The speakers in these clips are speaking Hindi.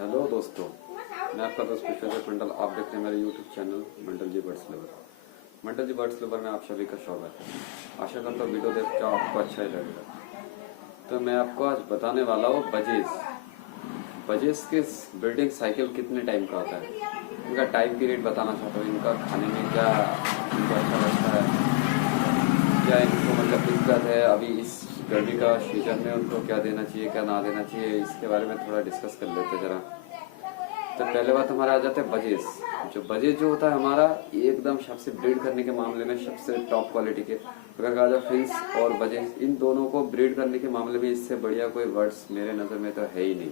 हेलो दोस्तों, मैं आपका दोस्त प्रोफेसर मंडल। आप देख रहे हैं मेरे यूट्यूब चैनल मंडल जी बर्ड्स लवर। मंडल जी बर्ड्स लवर में आप सभी का स्वागत है। आशा करता हूँ वीडियो देख कर आपको अच्छा ही लगेगा। तो मैं आपको आज बताने वाला हूँ बजेस के ब्रीडिंग साइकिल कितने टाइम का होता है, इनका टाइम पीरियड बताना चाहता हूँ। इनका खाने में क्या इनको अच्छा लगता है, क्या इनको मतलब दिक्कत है, अभी इस गर्मी का सीजन में उनको क्या देना चाहिए क्या ना देना चाहिए, इसके बारे में थोड़ा डिस्कस कर लेते हैं जरा। तो पहले बात हमारा आ जाता है बजेस। बजेस जो होता है हमारा, ये एकदम सबसे ब्रीड करने के मामले में सबसे टॉप क्वालिटी के, अगर कहा जाए फिंस और बजेस, इन दोनों को ब्रीड करने के मामले में इससे बढ़िया कोई वर्ड्स मेरे नज़र में तो है ही नहीं।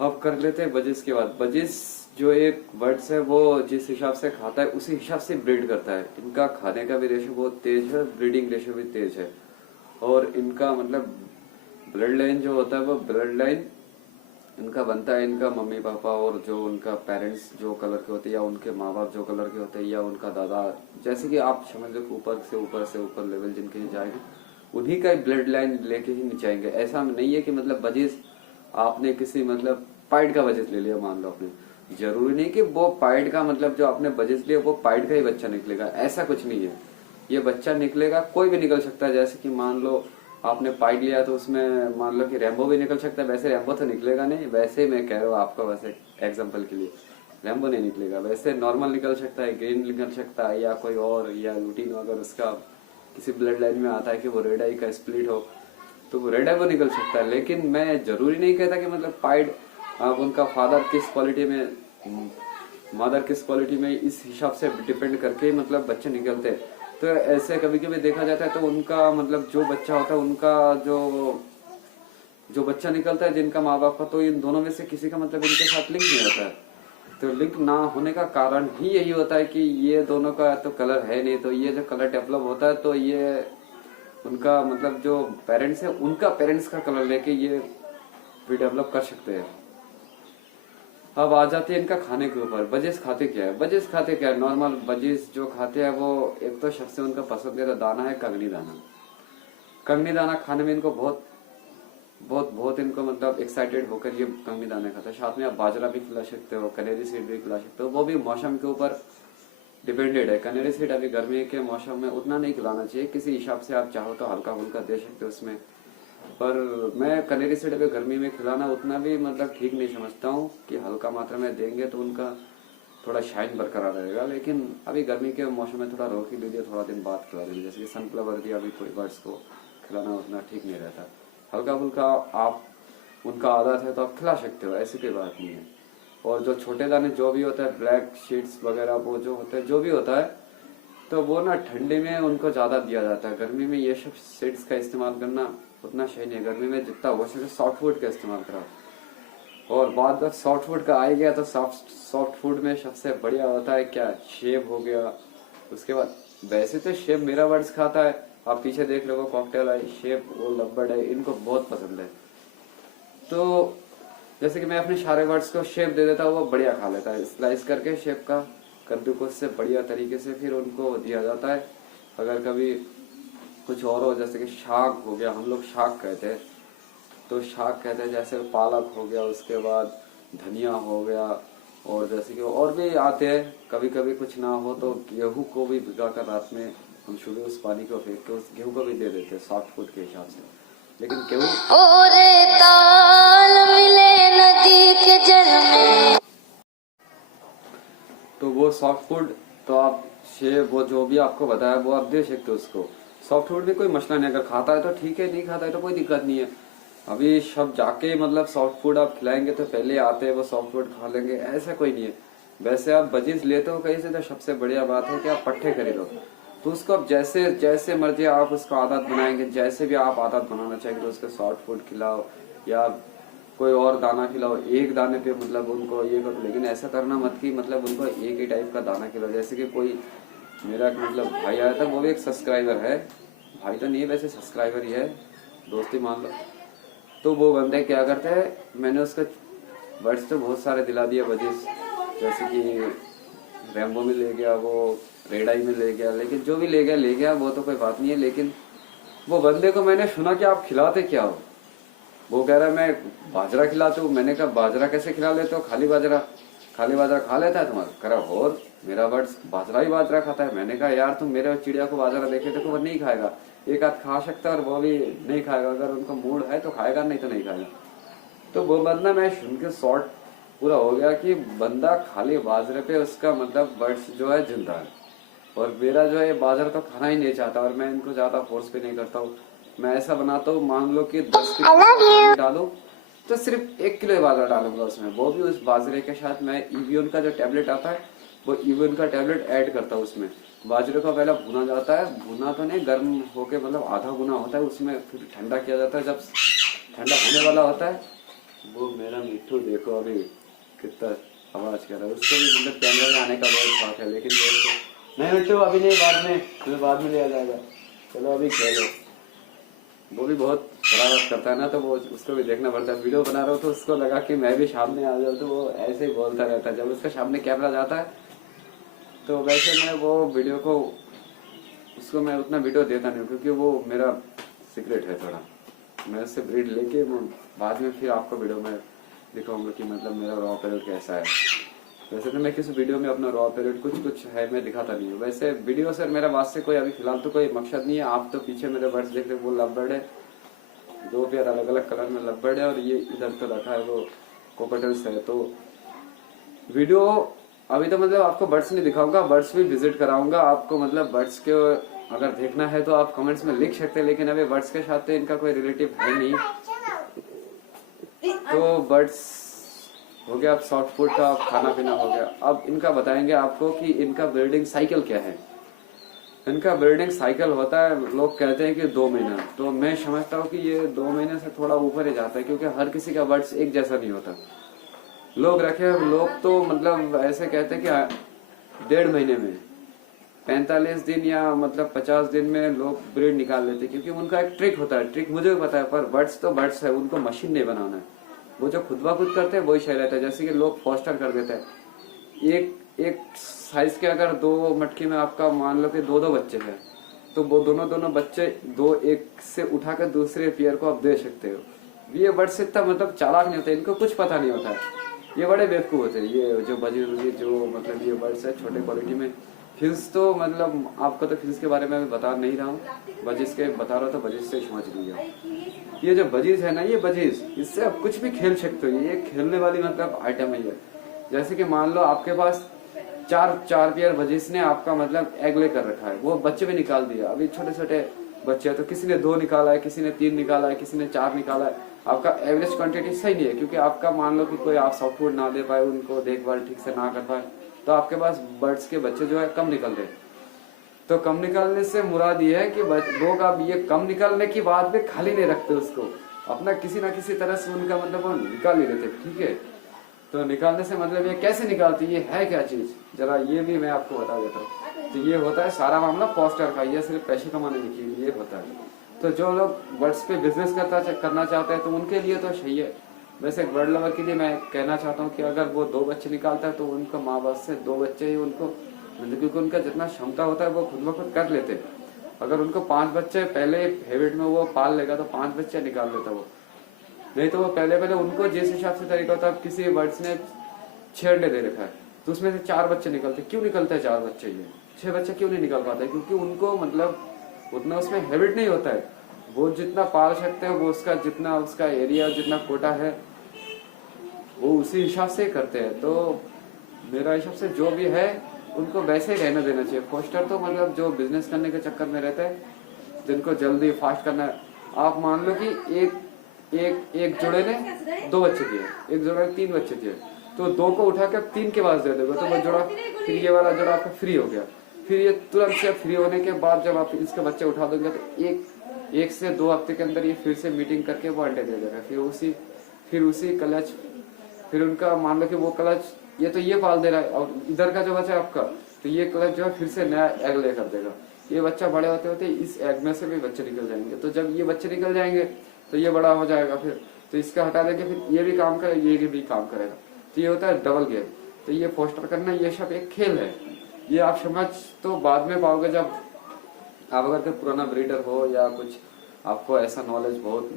अब कर लेते हैं बजेस के बाद। बजेस जो एक बर्ड्स है वो जिस हिसाब से खाता है उसी हिसाब से ब्रीड करता है। इनका खाने का भी रेशो बहुत तेज है, ब्रीडिंग रेशो भी तेज है। और इनका मतलब ब्लड लाइन जो होता है वो ब्लड लाइन इनका बनता है इनका मम्मी पापा और जो उनका पेरेंट्स जो कलर के होते हैं, या उनके माँ बाप जो कलर के होते हैं, या उनका दादा, जैसे कि आप समझ लो ऊपर से ऊपर लेवल जिनके ही जाएंगे उन्हीं का ब्लड लाइन लेके ही नीचे आएंगे। ऐसा नहीं है कि मतलब बजेस आपने किसी मतलब पाइड का बजेस ले लिया, मान लो आपने, जरूरी नहीं कि वो पाइड का मतलब जो आपने बजेस लिया वो पाइड का ही बच्चा निकलेगा, ऐसा कुछ नहीं है। ये बच्चा निकलेगा, कोई भी निकल सकता है। जैसे कि मान लो आपने पाइड लिया तो उसमें मान लो कि रैम्बो भी निकल सकता है, वैसे रैम्बो तो निकलेगा नहीं, वैसे मैं कह रहा हूँ आपका, वैसे एग्जांपल के लिए रैम्बो नहीं निकलेगा, वैसे नॉर्मल निकल सकता है, ग्रीन निकल सकता है, या कोई और, या लुटीन अगर उसका किसी ब्लड लाइन में आता है कि वो रेड आई का स्प्लिट हो तो वो रेड आई वो निकल सकता है। लेकिन मैं जरूरी नहीं कहता कि मतलब पाइड आप उनका फादर किस क्वालिटी में, मदर किस क्वालिटी में, इस हिसाब से डिपेंड करके मतलब बच्चे निकलते हैं। तो ऐसे कभी कभी देखा जाता है तो उनका मतलब जो बच्चा होता है उनका जो बच्चा निकलता है जिनका माँ बाप का, तो इन दोनों में से किसी का मतलब इनके साथ लिंक नहीं होता है। तो लिंक ना होने का कारण ही यही होता है कि ये दोनों का तो कलर है नहीं, तो ये जो कलर डेवलप होता है तो ये उनका मतलब जो पेरेंट्स है उनका पेरेंट्स का कलर लेके ये भी डेवलप कर सकते हैं। अब आ जाती है इनका खाने के ऊपर। बजेस खाते क्या है? बजेस खाते क्या है? नॉर्मल बजेस जो खाते हैं वो एक तो सबसे उनका पसंदीदा दाना है कंगनी दाना। कंगनी दाना खाने में इनको बहुत बहुत बहुत इनको मतलब एक्साइटेड होकर ये कंगनी दाना खाता है। साथ में आप बाजरा भी खिला सकते हो, कनेरी सीड भी खिला सकते हो, वो भी मौसम के ऊपर डिपेंडेड है। कनेरी सीड अभी गर्मी के मौसम में उतना नहीं खिलाना चाहिए, किसी हिसाब से आप चाहो तो हल्का फुल्का दे सकते हो उसमें, पर मैं कनेरी सीड अभी गर्मी में खिलाना उतना भी मतलब ठीक नहीं समझता हूँ कि हल्का मात्रा में देंगे तो उनका थोड़ा शाइन बरकरार रहेगा। लेकिन अभी गर्मी के मौसम में थोड़ा रोक ही लीजिए, थोड़ा दिन बाद खिला दीजिए। जैसे कि सनफ्लावर दिया, अभी कोई बर्ड्स को खिलाना उतना ठीक नहीं रहता। हल्का फुल्का आप उनका आदत है तो आप खिला सकते हो, ऐसी कोई बात नहीं है। और जो छोटे दाने जो भी होता है, ब्लैक शीट्स वगैरह वो जो होता है, जो भी होता है, तो वो ना ठंडी में उनको ज्यादा दिया जाता है। गर्मी में ये सब सीड्स का इस्तेमाल करना उतना सही नहीं है। गर्मी में जितना हो सके सॉफ्ट फूड का इस्तेमाल करो। और बाद में सॉफ्ट फूड का आ ही गया तो सॉफ्ट फूड में सबसे बढ़िया होता है क्या, शेब हो गया। उसके बाद वैसे तो शेब मेरा वर्ड्स खाता है, आप पीछे देख लो कॉकटेल है, शेब वो लब्बड़ है, इनको बहुत पसंद है। तो जैसे कि मैं अपने सारे वर्ड्स को शेप दे देता हूँ, वो बढ़िया खा लेता है। स्लाइस करके शेप का कद्दूकस से बढ़िया तरीके से फिर उनको दिया जाता है। अगर कभी कुछ और हो, जैसे कि शाक हो गया, हम लोग शाक कहते हैं, तो शाक कहते हैं, जैसे पालक हो गया, उसके बाद धनिया हो गया, और जैसे कि और भी आते हैं। कभी कभी कुछ ना हो तो गेहूं को भी भिगा कर रात में हम सुबह उस पानी को फेंक के उस गेहूं को भी दे देते हैं सॉफ्ट फूड के हिसाब से। लेकिन गेहूं और ताल मिले नदी के जल में, तो वो सॉफ्ट फूड तो आप शेव वो जो भी आपको बताया वो आप दे सकते हो उसको। सॉफ्ट फूड भी कोई मसला नहीं, अगर खाता है तो ठीक है, नहीं खाता है तो कोई दिक्कत नहीं है। अभी सब जाके मतलब सॉफ्ट फूड आप खिलाएंगे तो पहले आते हैं वो सॉफ्ट फूड खा लेंगे, ऐसा कोई नहीं है। वैसे आप बजीज लेते हो कहीं से तो सबसे बढ़िया बात है कि आप पट्टे खरीदो, तो उसको आप जैसे जैसे मर्जी आप उसको आदत बनाएंगे, जैसे भी आप आदत बनाना चाहेंगे तो उसको सॉफ्ट फूड खिलाओ या कोई और दाना खिलाओ। एक दाने पे मतलब उनको ये करो, लेकिन ऐसा करना मत कि मतलब उनको एक ही टाइप का दाना खिलाओ। जैसे कि कोई मेरा मतलब भाई आया था, वो भी एक सब्सक्राइबर है, भाई तो नहीं वैसे सब्सक्राइबर ही है, दोस्ती मान लो। तो वो बंदे क्या करते हैं, मैंने उसका वर्ड्स तो बहुत सारे दिला दिए बजीज, जैसे कि रैम्बो में ले गया, वो रेड आई में ले गया, लेकिन जो भी ले गया वो तो कोई बात नहीं है। लेकिन वो बंदे को मैंने सुना कि आप खिलाते क्या हो, वो कह रहा है मैं बाजरा खिलाता हूँ। मैंने कहा बाजरा कैसे खिला लेते हो, खाली बाजरा खा लेता है तुम्हारा? कह रहा और मेरा बर्ड्स बाजरा ही बाजरा खाता है। मैंने कहा यार तुम मेरे चिड़िया को बाजरा देखे देखो, वो नहीं खाएगा, एक आध खा सकता है और वो भी नहीं खाएगा, अगर उनका मूड है तो खाएगा, नहीं तो नहीं खाएगा। तो वो बंदा, मैं सुन के शॉर्ट पूरा हो गया कि बंदा खाली बाजरे पे उसका मतलब बर्ड्स जो है जिंदा है, और मेरा जो है बाजरा तो खाना ही नहीं चाहता, और मैं इनको ज्यादा फोर्स पे नहीं करता हूँ। मैं ऐसा बनाता हूँ, मान लो कि 10 किलो डालू तो सिर्फ 1 किलो बाजरा डालूंगा उसमें, वो भी उस बाजरे के साथ मैं इवियन का जो टैबलेट आता है वो इवियन का टैबलेट ऐड करता हूँ उसमें। बाजरे को पहले भुना जाता है, भुना तो नहीं, गर्म होके मतलब आधा भुना होता है, उसमें फिर ठंडा किया जाता है। जब ठंडा होने वाला होता है, वो मेरा मिट्टू देखो अभी कितना आवाज कर रहा है, उसको भी मतलब कैमरे में आने का बहुत शौक है, लेकिन नहीं मिट्टू अभी नहीं, बाद में तुम्हें बाद में लिया जाएगा, चलो अभी खेलो। वो भी बहुत शरारत करता है ना, तो वो उसको भी देखना पड़ता है। वीडियो बना रहा हूँ तो उसको लगा कि मैं भी सामने आ जाऊँ, तो वो ऐसे ही बोलता रहता है। जब उसका सामने कैमरा जाता है तो वैसे मैं वो वीडियो को उसको मैं उतना वीडियो देता नहीं हूँ, क्योंकि वो मेरा सीक्रेट है थोड़ा। मैं उससे ब्रीड लेके बाद में फिर आपको वीडियो में दिखाऊंगा कि मतलब मेरा रॉ पैरेट कैसा है। वैसे तो मैं किसी वीडियो में अपना रॉ पैरेट कुछ है मैं दिखाता नहीं हूँ। वैसे वीडियो से मेरा बात से कोई अभी फिलहाल तो कोई मकसद नहीं है। आप तो पीछे मेरे बर्ड्स देख रहे हैं, वो लव बर्ड है, 2 पेयर अलग अलग कलर में लव बर्ड है, और ये इधर तो रखा है वो कोकोटल्स है। तो वीडियो अभी तो मतलब आपको बर्ड्स नहीं दिखाऊंगा, बर्ड्स भी विजिट कराऊंगा आपको। मतलब बर्ड्स के अगर देखना है तो आप कमेंट्स में लिख सकते हैं, लेकिन अभी बर्ड्स के साथ तो इनका कोई रिलेटिव है नहीं। तो बर्ड्स हो गया, अब सॉफ्ट फूड का खाना पीना हो गया। अब इनका बताएंगे आपको कि इनका ब्रीडिंग साइकिल क्या है। इनका ब्रीडिंग साइकिल होता है, लोग कहते हैं कि 2 महीना, तो मैं समझता हूँ कि ये 2 महीने से थोड़ा ऊपर ही जाता है, क्योंकि हर किसी का बर्ड्स एक जैसा नहीं होता। लोग तो मतलब ऐसे कहते हैं कि 1.5 महीने में 45 दिन या मतलब 50 दिन में लोग ब्रीड निकाल लेते हैं, क्योंकि उनका एक ट्रिक होता है। ट्रिक मुझे भी पता है, पर बर्ड्स तो बर्ड्स है, उनको मशीन नहीं बनाना है। वो जो खुद ब खुद करते हैं वही सही रहता है। जैसे कि लोग फॉस्टर कर देते हैं, एक साइज के अगर 2 मटकी में आपका मान लो कि 2 बच्चे हैं, तो वो दोनों बच्चे एक से उठा कर दूसरे पेयर को आप दे सकते हो। ये बर्ड्स इतना मतलब चालाक नहीं होते, इनको कुछ पता नहीं होता है, ये बड़े बेवकूफ होते हैं। ये जो बजी जो मतलब ये बर्ड्स है छोटे क्वालिटी में। फिल्स तो मतलब आपको तो फिल्स के बारे में मैं बता नहीं रहा हूँ, बजिस के बता रहा, तो बजिस से समझ लीजिए। ये जो बजीज है ना, ये बजीज, इससे आप कुछ भी खेल सकते हो। ये खेलने वाली मतलब आइटम है ये। जैसे कि मान लो आपके पास 4 पेयर बजीज ने आपका मतलब एग ले कर रखा है, वो बच्चे भी निकाल दिया। अभी छोटे छोटे बच्चे हैं, तो किसी ने 2 निकाला है, किसी ने 3 निकाला है, किसी ने 4 निकाला है। आपका एवरेज क्वांटिटी सही नहीं है, क्योंकि आपका मान लो कि कोई आप सॉफ्ट फूड ना दे पाए, उनको देखभाल ठीक से ना कर पाए, तो आपके पास बर्ड्स के बच्चे जो है कम निकल रहे। तो कम निकलने से मुराद ये है कि लोग अब ये कम निकलने की बात में खाली नहीं रखते उसको, अपना किसी ना किसी तरह से उनका मतलब वो निकाल ही लेते। ठीक है, तो निकालने से मतलब ये कैसे निकालती है क्या चीज, जरा ये भी मैं आपको बता देता हूँ। तो ये होता है सारा मामला फॉस्टर का, ये सिर्फ पैसे कमाने के लिए होता है। तो जो लोग बर्ड्स पे बिजनेस करना चाहते हैं तो उनके लिए तो सही है। वैसे बर्ड लवर के लिए मैं कहना चाहता हूँ कि अगर वो 2 बच्चे निकालता है तो उनका माँ बाप से 2 बच्चे ही उनको मतलब, क्योंकि उनका जितना क्षमता होता है वो खुद ब खुद कर लेते। अगर उनको 5 बच्चे पहले हैबिट में वो पाल लेगा तो 5 बच्चे निकाल लेता वो, नहीं तो वो पहले उनको जिस हिसाब से तरीका होता है। किसी बर्ड्स ने 6 अंडे दे रखा है तो उसमें से 4 बच्चे निकलते, क्यों निकलते हैं 4 बच्चे, ये 6 बच्चे क्यों नहीं निकल पाते? क्योंकि उनको मतलब उतना उसमें हैबिट नहीं होता है। वो जितना पाल सकते हैं, वो उसका जितना उसका एरिया जितना कोटा है वो उसी हिसाब से करते हैं। तो मेरा हिसाब से जो भी है उनको वैसे ही रहने देना चाहिए। फोस्टर तो मतलब जो बिजनेस करने के चक्कर में रहते हैं, जिनको जल्दी फास्ट करना है। आप मान लो कि एक जोड़े ने 2 बच्चे दिए, एक जोड़े ने 3 बच्चे दिए, तो 2 को उठा कर 3 के पास दे दोगे तो वो जोड़ा, फिर ये वाला जोड़ा आपका फ्री हो गया। फिर ये तुरंत से फ्री होने के बाद जब आप इसके बच्चे उठा दोगे तो 1 से 2 हफ्ते के अंदर ये फिर से मीटिंग करके वो अंडे दे देगा। फिर उसी कलच, फिर उनका मान लो कि वो कलच ये पाल दे रहा है, और इधर का जो बच्चा है आपका, तो ये कलच जो है फिर से नया एग ले कर देगा। ये बच्चा बड़े होते होते इस एग में से भी बच्चे निकल जाएंगे। तो जब ये बच्चे निकल जाएंगे तो ये बड़ा हो जाएगा, फिर तो इसका हटा देंगे, फिर ये भी काम करेगा, ये भी काम करेगा। तो ये होता है डबल गेम। तो ये फोस्टर करना ये सब एक खेल है। ये आप समझ तो बाद में पाओगे जब आप अगर कोई पुराना ब्रीडर हो या कुछ आपको ऐसा नॉलेज बहुत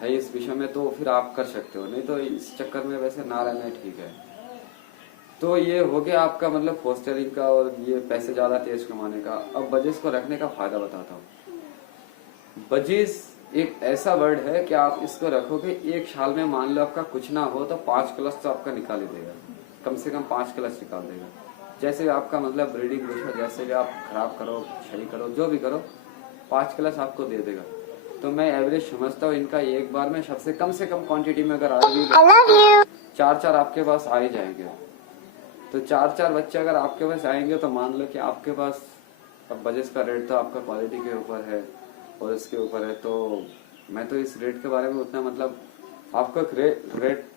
है इस विषय में तो फिर आप कर सकते हो, नहीं तो इस चक्कर में वैसे ना रहना ठीक है। तो ये हो गया आपका मतलब पोस्टरिंग का और ये पैसे ज्यादा तेज कमाने का। अब बजिस को रखने का फायदा बताता हूँ। बजिस एक ऐसा वर्ड है कि आप इसको रखोगे एक साल में, मान लो आपका कुछ ना हो तो 5 क्लच तो आपका निकाल ही देगा, कम से कम 5 क्लच निकाल देगा। जैसे आपका मतलब ब्रीडिंग रेशो जैसे भी आप खराब करो, सही करो, जो भी करो, 5 क्लच आपको दे देगा। तो मैं एवरेज समझता हूँ इनका एक बार में सबसे कम से कम क्वांटिटी में अगर आएगी 4 आपके पास आ ही जाएंगे। तो 4 बच्चे अगर आपके पास आएंगे तो मान लो कि आपके पास, अब बजिस का रेट तो आपका क्वालिटी के ऊपर है और इसके ऊपर है, तो मैं तो इस रेट के बारे में उतना मतलब आपको रेट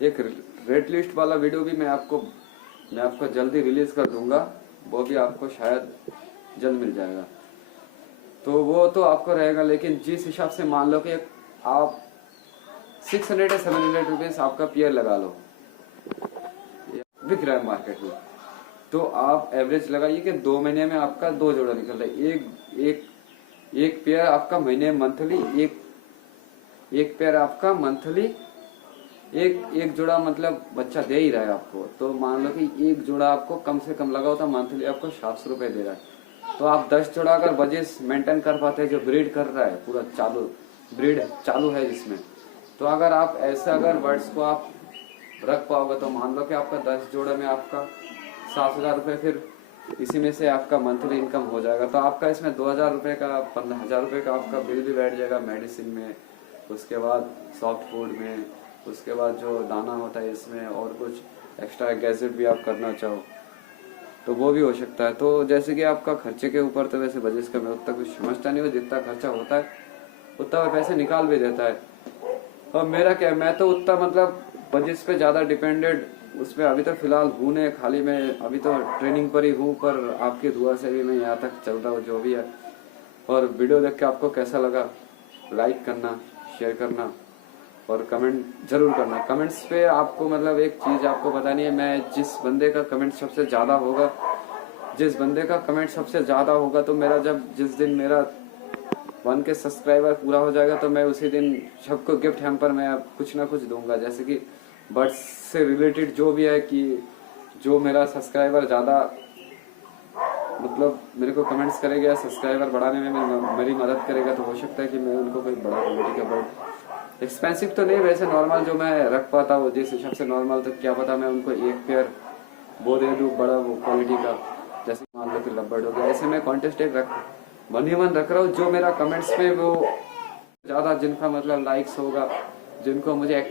एक रेट लिस्ट वाला वीडियो भी मैं आपको जल्दी रिलीज कर दूंगा, वो भी आपको शायद जल्द मिल जाएगा। तो वो तो आपको रहेगा, लेकिन जिस हिसाब से मान लो कि आप 600 या 700 रुपीज आपका पेयर लगा लो, बिक रहा है मार्केट में, तो आप एवरेज लगाइए कि 2 महीने में आपका 2 जोड़ा निकल रहा है। एक पेयर आपका महीने मंथली, एक पेयर आपका मंथली एक जोड़ा मतलब बच्चा दे ही रहा है आपको। तो मान लो कि एक जोड़ा आपको कम से कम लगा होता मंथली आपको 700 रुपए दे रहा है। तो आप 10 जोड़ा अगर बजिस मेंटेन कर पाते हैं, जो ब्रीड कर रहा है पूरा ब्रीड चालू है जिसमें, तो अगर आप ऐसा अगर वर्ड्स को आप रख पाओगे तो मान लो कि आपका 10 जोड़े में आपका 7,000 रुपये, फिर इसी में से आपका मंथली इनकम हो जाएगा। तो आपका इसमें 2,000 रुपये का 15,000 रुपये का आपका बिल भी बैठ जाएगा मेडिसिन में, उसके बाद सॉफ्ट फूड में, उसके बाद जो दाना होता है इसमें, और कुछ एक्स्ट्रा गैजेट भी आप करना चाहो तो वो भी हो सकता है। तो जैसे कि आपका खर्चे के ऊपर तो वैसे बजिस का मैं उतना कुछ समझता नहीं हूँ, जितना खर्चा होता है उतना पैसे निकाल भी देता है। और मेरा क्या, मैं तो उतना मतलब बजिस पे ज्यादा डिपेंडेड उसमें अभी तो फिलहाल हूँ नहीं, खाली मैं अभी तो ट्रेनिंग पर ही हूँ, पर आपकी दुआ से भी मैं यहाँ तक चल रहा हूँ जो भी है। और वीडियो देख के आपको कैसा लगा लाइक करना, शेयर करना और कमेंट जरूर करना। कमेंट्स पे आपको मतलब एक चीज आपको बतानी है, मैं जिस बंदे का कमेंट सबसे ज्यादा होगा तो मेरा जिस दिन मेरा 1K सब्सक्राइबर पूरा हो जाएगा तो मैं उसी दिन सबको गिफ्ट हैम्पर में कुछ ना कुछ दूंगा। जैसे कि बर्ड्स से रिलेटेड जो भी है, कि जो मेरा सब्सक्राइबर ज्यादा मतलब मेरे को कमेंट्स करेगा, सब्सक्राइबर बढ़ाने में मेरी मदद करेगा, तो हो सकता है कि मैं उनको कोई बड़ा क्वालिटी का बर्ड, एक्सपेंसिव तो नहीं, वैसे नॉर्मल जो मैं रख पाता हूँ जिस हिसाब से नॉर्मल, तो क्या पता मैं उनको एक पेयर वो दे दूँ बड़ा वो क्वालिटी का, जैसे मान लो कि लबर्ड हो गया। ऐसे मैं कॉन्टेस्ट एक 1 रख रहा हूँ, जो मेरा कमेंट्स में वो ज्यादा जिनका मतलब लाइक्स होगा, जिनको मुझे एक्टिव